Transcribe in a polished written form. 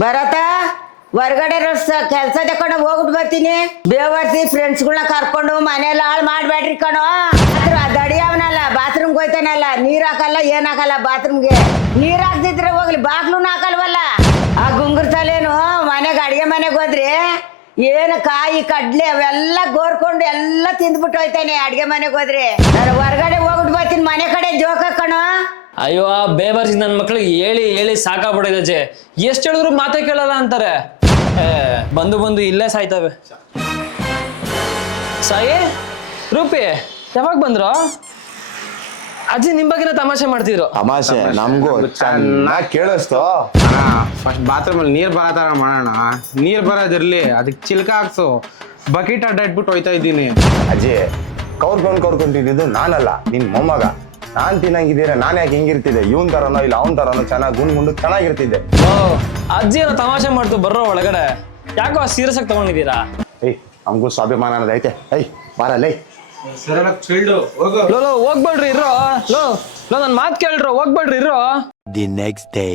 ಭರತ ಹೊರ್ಗಡೆ ಕೆಲ್ಸ ತಕೊಂಡು ಹೋಗ್ಬಿಟ್ಟು ಬರ್ತೀನಿ. ಬೇವರ್ಸಿ ಫ್ರೆಂಡ್ಸ್ಗಳನ್ನ ಕರ್ಕೊಂಡು ಮನೆಯಲ್ಲ ಹಾಳು ಮಾಡ್ಬೇಡ್ರಿ ಕಣೋ. ದಡಿ ಅವನಲ್ಲ ಬಾತ್ರೂಮ್ಗೆ ಹೋಯ್ತಾನಲ್ಲ, ನೀರ್ ಹಾಕಲ್ಲ ಏನ್ ಹಾಕಲ್ಲ ಬಾತ್ರೂಮ್ಗೆ. ನೀರ್ ಹಾಕ್ತಿದ್ರೆ ಹೋಗ್ಲಿ, ಬಾಗ್ಲೂನು ಹಾಕಲ್ವಲ್ಲ. ಆ ಗುಂಗುರ್ ತಲೇನು ಮನೆಗೆ ಅಡಿಗೆ ಮನೆಗೆ ಹೋದ್ರಿ ಏನು ಕಾಯಿ ಕಡ್ಲೆ ಅವೆಲ್ಲ ಗೋರ್ಕೊಂಡು ಎಲ್ಲ ತಿಂದ್ಬಿಟ್ಟು ಹೋಯ್ತಾನೆ ಅಡ್ಗೆ ಮನೆಗೆ ಹೋದ್ರಿ. ನಾನು ಹೊರ್ಗಡೆ ಹೋಗ್ಬಿಟ್ಟು ಬರ್ತೀನಿ, ಮನೆ ಕಡೆ ಜೋಕ ಕಣೋ. ಅಯ್ಯೋ ಬೇಬರ್ಸಿ ನನ್ನ ಮಕ್ಳಿಗೆ ಹೇಳಿ ಹೇಳಿ ಸಾಕಾಗ್ಬಿಟ್ಟಿದೆ ಅಜ್ಜಿ. ಎಷ್ಟು ಹೇಳಿದ್ರು ಮಾತೇ ಕೇಳಲ್ಲ ಅಂತಾರೆ. ಬಂದು ಬಂದು ಇಲ್ಲೇ ಸಾಯ್ತವೆ. ಸಾಯಿ ರೂಪಿ ಯಾವಾಗ ಬಂದ್ರು? ಅಜ್ಜಿ ನಿಮ್ ಬಗ್ಗೆನ ತಮಾಷೆ ಮಾಡ್ತಿದ್ರು. ತಮಾಷೆ ನಮಗೂ ಚೆನ್ನಾಗಿ ಕೇಳಿಸ್ತು. ಫಸ್ಟ್ ಬಾತ್ರೂಮ್ ಅಲ್ಲಿ ನೀರ್ ಬರತಾರ ಮಾಡೋಣ. ನೀರ್ ಬರೋದಿರ್ಲಿ, ಅದಕ್ಕೆ ಚಿಲ್ಕ ಹಾಕ್ಸು. ಬಕೆಟ್ ಅಡ್ಡ ಇಟ್ಬಿಟ್ಟು ಹೋಯ್ತಾ ಇದ್ದೀನಿ. ಅಜ್ಜಿ ಕೌರ್ಕೊಂಡಿದ್ದು ನಾನಲ್ಲ, ನಿನ್ ಮೊಮ್ಮಗ. ನಾನ್ ತಿನ್ನಂಗಿದ್ದೀರ ನಾನ್ ಯಾಕೆ ಹಿಂಗಿರ್ತಿದ್ದೆ? ಇವನ್ ತರನೋ ಇಲ್ಲ ಅವನ್ ತರನೋ ಚೆನ್ನಾಗಿ ಗುಂಡು ಚೆನ್ನಾಗಿರ್ತಿದ್ದೆ. ಓ ಅಜ್ಜಿ ಏನೋ ತಮಾಷೆ ಮಾಡ್ತು ಬರ್ರೋ ಒಳಗಡೆ. ಯಾಕೋ ಸೀರಿಯಸ್ ಆಗಿ ತಗೊಂಡಿದ್ದೀರಾ? ಏಯ್ ನಮಗೂ ಸ್ವಾಭಿಮಾನ ಅನ್ನೋದು ಐತೆ. ಬಾರಲ್ಲೇ ಲೋ ಹೋಗ್ಬೇಡ್ರಿ ಇರೋ. ಲೋ ನನ್ ಮಾತ್ ಕೇಳ್ರೋ, ಹೋಗ್ಬೇಡ್ರಿ ಇರೋ. The next day.